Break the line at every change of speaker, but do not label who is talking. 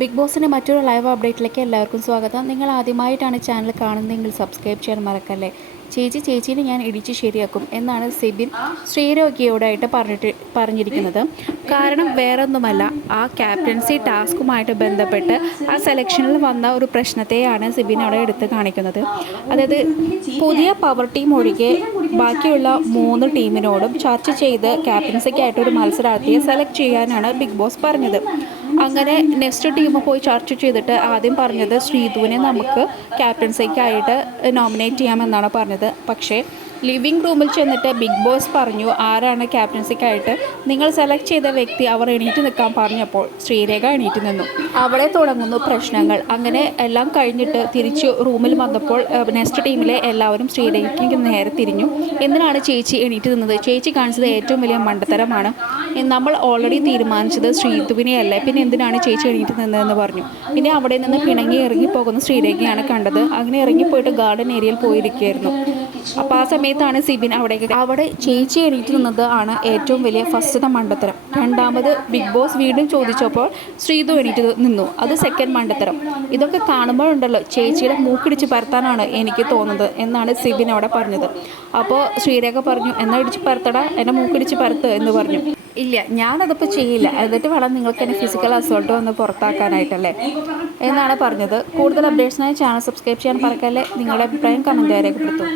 Big ബോസിന്റെ മറ്റൊരു live അപ്ഡേറ്റിലേക്ക് എല്ലാവർക്കും സ്വാഗതം. നിങ്ങൾ ആദ്യമായിട്ടാണ് ചാനൽ കാണുന്നതെങ്കിൽ സബ്സ്ക്രൈബ് ചെയ്യാൻ മറക്കല്ലേ? ചേച്ചി ചേച്ചീനെ ഞാൻ ഇടിച്ച് ശരിയാക്കും എന്നാണ് സിബിൻ ശ്രീരോഗിയോടായിട്ട് പറഞ്ഞിട്ട് പറഞ്ഞിരിക്കുന്നത്. കാരണം വേറൊന്നുമല്ല ആ ക്യാപ്റ്റൻസി ടാസ്കുമായിട്ട് ബന്ധപ്പെട്ട് ആ സെലക്ഷനിൽ വന്ന ഒരു പ്രശ്നത്തെയാണ് സിബിൻ അവിടെ എടുത്ത് കാണിക്കുന്നത്. അതായത് പുതിയ പവർ ടീം ഒഴികെ ബാക്കിയുള്ള മൂന്ന് ടീമിനോടും ചർച്ച ചെയ്ത് ക്യാപ്റ്റൻസിക്കായിട്ട് ഒരു മത്സരാർത്ഥിയെ സെലക്ട് ചെയ്യാനാണ് ബിഗ് ബോസ് പറഞ്ഞത്. അങ്ങനെ നെക്സ്റ്റ് ടീം പോയി ചർച്ച ചെയ്തിട്ട് ആദ്യം പറഞ്ഞത് ശ്രീധുവിനെ നമുക്ക് ക്യാപ്റ്റൻസിക്കായിട്ട് നോമിനേറ്റ് ചെയ്യാമെന്നാണ് പറഞ്ഞത്. പക്ഷേ ലിവിങ് റൂമിൽ ചെന്നിട്ട് ബിഗ് ബോസ് പറഞ്ഞു ആരാണ് ക്യാപ്റ്റൻസിക്കായിട്ട്. നിങ്ങൾ സെലക്ട് ചെയ്ത വ്യക്തി അവർ എണീറ്റ് നിൽക്കാൻ പറഞ്ഞപ്പോൾ ശ്രീരേഖ എണീറ്റ് നിന്നു. അവളെ തുടങ്ങുന്നു പ്രശ്നങ്ങൾ. അങ്ങനെ എല്ലാം കഴിഞ്ഞിട്ട് തിരിച്ചു റൂമിൽ വന്നപ്പോൾ നെക്സ്റ്റ് ടീമിലെ എല്ലാവരും ശ്രീരേഖയ്ക്ക് നേരെ തിരിഞ്ഞു. എന്തിനാണ് ചേച്ചി എണീറ്റ് നിന്നത്? ചേച്ചി കാണിച്ചത് ഏറ്റവും വലിയ മണ്ടത്തരമാണ്. നമ്മൾ ഓൾറെഡി തീരുമാനിച്ചത് ശ്രീധുവിനെയല്ലേ പിന്നെ എന്തിനാണ് ചേച്ചി എണീറ്റ് നിന്നതെന്ന് പറഞ്ഞു. പിന്നെ അവിടെ നിന്ന് പിണങ്ങി ഇറങ്ങി പോകുന്ന ശ്രീരേഖയാണ് കണ്ടത്. അങ്ങനെ ഇറങ്ങിപ്പോയിട്ട് ഗാർഡൻ ഏരിയയിൽ പോയിരിക്കുകയായിരുന്നു. അപ്പോൾ ആ സമയത്താണ് സിബിൻ അവിടേക്ക് അവിടെ ചേച്ചി എണീറ്റ് നിന്നത് ആണ് ഏറ്റവും വലിയ ഫസ്റ്റത്തെ മണ്ടത്തരം. രണ്ടാമത് ബിഗ് ബോസ് വീണ്ടും ചോദിച്ചപ്പോൾ ശ്രീതു എണീറ്റ് നിന്നു. അത് സെക്കൻഡ് മണ്ടത്തരം. ഇതൊക്കെ കാണുമ്പോഴുണ്ടല്ലോ ചേച്ചിയുടെ മൂക്കിടിച്ച് പരത്താനാണ് എനിക്ക് തോന്നുന്നത് എന്നാണ് സിബിൻ അവിടെ പറഞ്ഞത്. അപ്പോൾ ശ്രീരേഖ പറഞ്ഞു എന്നാ ഇടിച്ച് പരത്തടാ എന്നെ മൂക്കിടിച്ച് പരത്ത് എന്ന് പറഞ്ഞു. ഇല്ല ഞാനതിപ്പോൾ ചെയ്യില്ല. എന്നിട്ട് വേണം നിങ്ങൾക്ക് എന്നെ ഫിസിക്കൽ അസോൾട്ട് വന്ന് പുറത്താക്കാനായിട്ടല്ലേ? എന്നാണ് പറഞ്ഞത്. കൂടുതൽ അപ്ഡേറ്റ്സിനായി ചാനൽ സബ്സ്ക്രൈബ് ചെയ്യാൻ പറക്കല്ലേ നിങ്ങളുടെ അഭിപ്രായം കമന്റ് രേഖപ്പെടുത്തും